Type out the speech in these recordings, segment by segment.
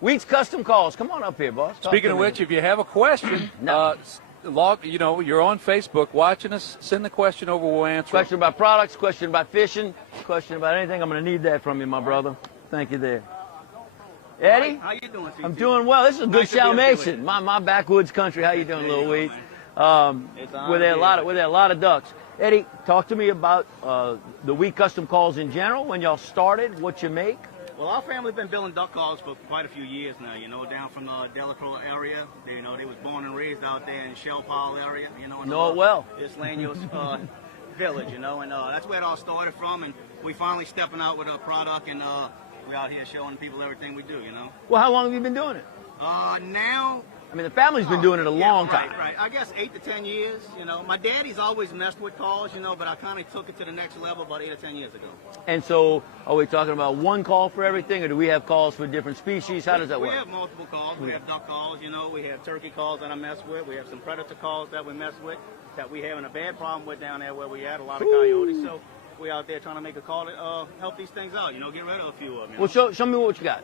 Wheat's Custom Calls. Come on up here, boss. Speaking of which, if you have a question, No. you're on Facebook watching us, send the question over, we'll answer. Question about products, question about fishing, question about anything. I'm going to need that from you, my brother. Thank you there. Eddie? How you doing, CC? I'm doing well. This is a good Nice to be up here with Dalmatian. you. My backwoods country. How you doing, There you little go, Wheat? man. Where there a lot of ducks. Eddie, talk to me about the Wheat Custom Calls in general. When y'all started, what you make? Well, our family's been building duck calls for quite a few years now, you know, down from the Delacroix area. They was born and raised out there in Shell Powell area, you know. Know it well. Isleños village, you know, and that's where it all started from. And we finally stepping out with a product, and we're out here showing people everything we do, you know. Well, how long have you been doing it? Now... I mean, the family's been doing it a long time. Right. I guess 8 to 10 years, you know. My daddy's always messed with calls, you know, but I kind of took it to the next level about 8 or 10 years ago. And so, are we talking about one call for everything, or do we have calls for different species? How does that work? We have multiple calls. We have duck calls, you know. We have turkey calls that I mess with. We have some predator calls that we mess with, that we having a bad problem with down there where we at, a lot of coyotes. So we out there trying to make a call to help these things out, you know, get rid of a few of them. You know? Well, show me what you got.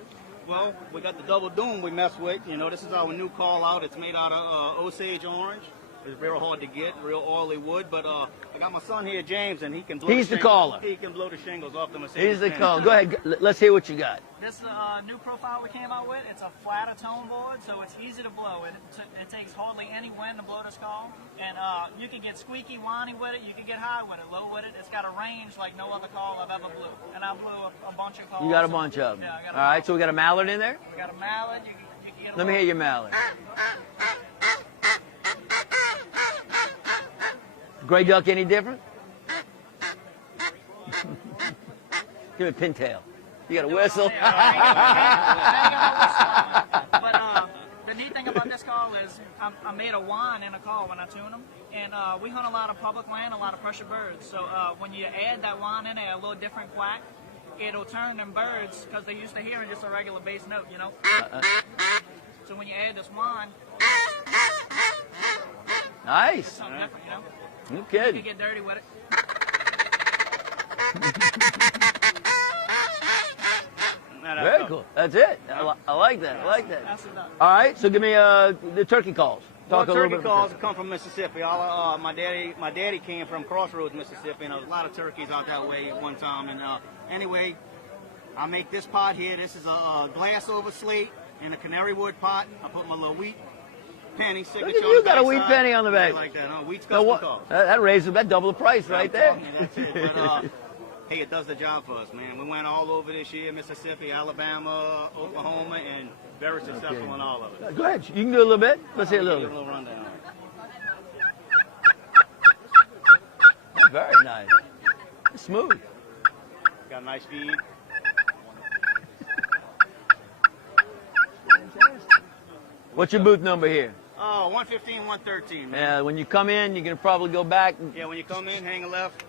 Well, we got the double doom we mess with. You know, this is our new call out. It's made out of Osage orange. It's very hard to get, real oily wood. But I got my son here, James, and he can blow He's the caller. He can blow the shingles off the Mercedes. He's the Benz. caller. Go ahead. Let's hear what you got. This new profile we came out with, it's a flatter tone board, so it's easy to blow. It takes hardly any wind to blow this call. And you can get squeaky, whiny with it. You can get high with it, low with it. It's got a range like no other call I've ever blew. And I blew a bunch of calls. You got a bunch of them. Yeah, I got a All right, bunch. so we got a mallard in there? We got a mallard. You can get a Let me hear your mallard. Gray duck any different? Give me a pintail. You got a whistle? But the neat thing about this call is I made a whine in a call when I tune them. And we hunt a lot of public land, a lot of pressure birds. So when you add that whine in there, a little different quack, it'll turn them birds, because they're used to hearing just a regular bass note, you know? So when you add this whine, Nice. it's something different, you know? No You kidding. can get dirty with it. Very cool. That's it. I like that. I like that. That's it. All right, so give me the turkey calls. Talk a little Turkey bit calls come from Mississippi. My daddy came from Crossroads, Mississippi, and there was a lot of turkeys out that way at one time. And anyway, I make this pot here. This is a glass over slate in a canary wood pot. I put my little wheat penny signature. Look at on you, the got a backside. wheat penny on the back. Like that. Wheat's So custom what? calls. That double the price right there. That's it. But, hey, it does the job for us, man. We went all over this year: Mississippi, Alabama, Oklahoma, and very successful in all of it. Go ahead. You can do a little bit. Let's see a little Give bit. a little rundown. Very nice. Smooth. Got a nice feed. What's your booth number here? Oh, 115, 113, man. Yeah, when you come in, you can probably go back. Yeah, when you come in, hang a left.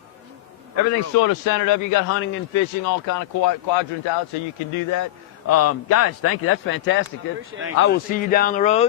Everything's sort of centered up. You got hunting and fishing, all kind of quadrants out, so you can do that. Guys, thank you. That's fantastic. Appreciate it. I will see you down the road.